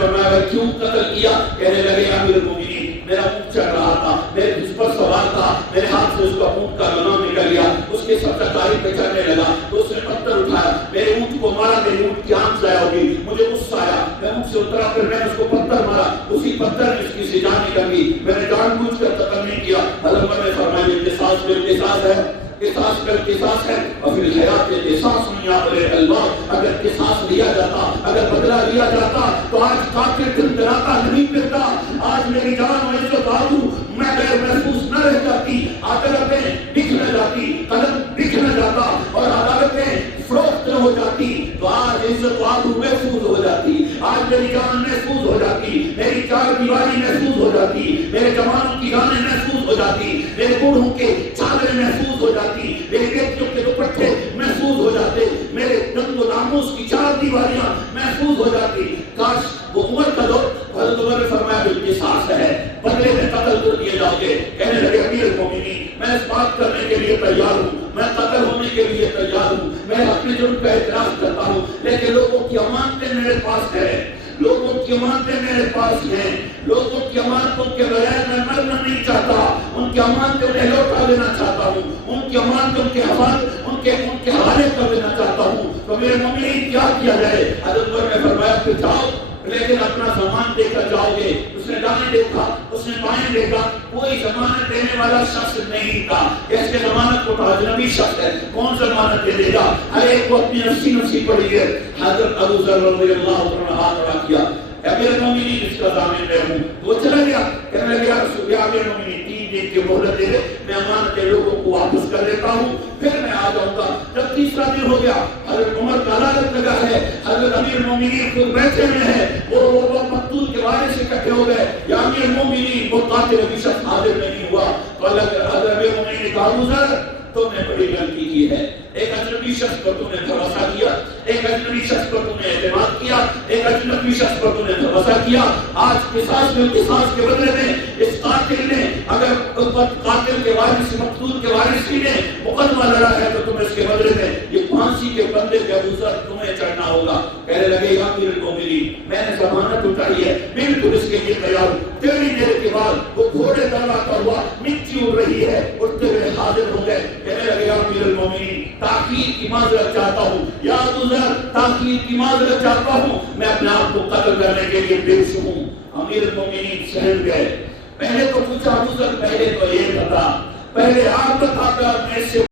فرمایا کیوں قتل کیا؟ کہنے لگے یا امیر المومنین میرا اونٹ چڑھ رہا تھا، میں اس پر سوار تھا، میرے ہاتھ سے اس کا اونٹ کا لگام نکل گیا، اس کے سب تکاری پہ چڑھنے لگا تو اس نے پتھر اٹھایا، میرے اونٹ کو مارا، میری اونٹ کی آنکھ ضائع ہو گئی، مجھے غصہ آیا، میں اونٹ سے اترا، پھر میں نے اس کو پتھر مارا، اسی پتھر نے اس کی جان نکل گئی، میں نے جان بوجھ کر قتل نہیں کیا۔ حضرت عمر نے فرمایا یہ قصاص بالقصاص ہے، قصاص بالقصاص ہے، اور پھر حیات قصاص یا اللہ، اگر قصاص لیا جاتا، اگر بدلہ لیا جاتا تو آج قاتل دندراتا نہیں پھرتا، آج میری جان و عزت آبرو میں غیر محفوظ نہ رہ جاتی، عدالتیں بک نہ جاتی، قلم بک نہ جاتا اور عدالتیں فروخت نہ ہو جاتی، تو آج عزت و آبرو محفوظ ہو جاتی، آج میری جان محفوظ ہو جاتی، میری چار دیواری محفوظ ہو جاتی، میرے جوانوں کی جانیں محفوظ ہو جاتی، میرے بوڑھوں کے چادریں محفوظ ہو جاتی، میرے بیٹیوں کے دوپٹے محفوظ ہو جاتے، میرے ننگ و ناموس کی چار دیواریاں محفوظ ہو جاتی۔ کاش وہ عمر کا دور، حضرت عمر نے فرمایا بالقصاص ہے، بدلے میں قتل کر دیے جاؤ گے۔ کہنے لگے امیر المومنین میں اس بات کرنے کے لیے تیار ہوں، میں قتل ہونے کے لیے تیار ہوں، میں اپنے جرم کا اعتراف کرتا ہوں، لیکن لوگوں کی امانتیں میرے پاس ہے، لوگوں کی امانتیں میرے پاس ہیں، لوگوں کی امانتوں کے بغیر میں مرنا نہیں چاہتا، ان کی امانتیں انہیں لوٹا دینا چاہتا ہوں، ان کی امانتوں کے حوالے کر دینا چاہتا ہوں، تو میرے مومنین کیا کیا جائے؟ حضرت عمر نے فرمایا پھر جاؤ لیکن اپنا سامان دے کر جاؤ گے۔ اس نے دائیں دیکھا، اس نے بائیں دیکھا، کوئی ضمانت دینے والا شخص نہیں تھا، اس کے ضمانت کو تو اجنبی شخص ہے، کون ضمانت دے دے گا؟ ہر ایک کو اپنی نفسی پڑی ہے۔ حضرت ابو ذر رضی اللہ عنہ نے ہاتھ کھڑا کیا، امیر المومنین اس کا ضامن میں ہوں، وہ چلا گیا، کہنے لگا یا رسول اللہ امیر المومنین 3 دن کی مہلت دے دے، میں امانت لوگوں کو واپس کر دیتا ہوں، پھر میں آ جاؤں گا۔ جب تیسرا دن ہو گیا، حضرت عمر کا عدالت لگا ہے، حضرت امیر المومنین خود بیٹھے ہوئے ہیں، وہ مقتول کے وارث سے اکٹھے ہو گئے، یا امیر المومنین وہ قاتل ابھی شخص حاضر نہیں ہوا، تو حضرت امیر المومنین نے کہا ابو ذر تو نے بڑی غلطی کی ہے، ایک اجنبی شخص پر تو نے بھروسہ کیا، ایک اجنبی شخص پر تو نے اعتماد کیا، ایک اجنبی شخص پر تو نے بھروسہ کیا، آج قصاص میں قصاص کے بدلے میں اس قاتل نے اگر قاتل کے وارث مقتول کے وارث نے مقدمہ لڑا ہے تو تم اس کے بدلے میں یہ پھانسی کے بندے کے ابو ذر تمہیں چڑھنا ہوگا۔ کہنے لگے یا امیر المومنین میں نے ضمانت اٹھائی ہے، بالکل اس کے لیے تیار ہوں، تیری دیر کے بعد وہ گھوڑے دلاتا ہوا مٹی اڑ رہی ہے، اڑتے ہوئے حاضر ہو گئے۔ کہنے لگے یا امیر المومنین تاخیر کی معذرت چاہتا ہوں، یا ابو ذر تاخیر کی معذرت چاہتا ہوں، میں اپنے آپ کو قتل کرنے کے لیے بے شک ہوں۔ امیر المومنین سہم گئے، پہلے تو پوچھا ابو ذر پہلے تو یہ بتا، پہلے آپ بتا کر میں سے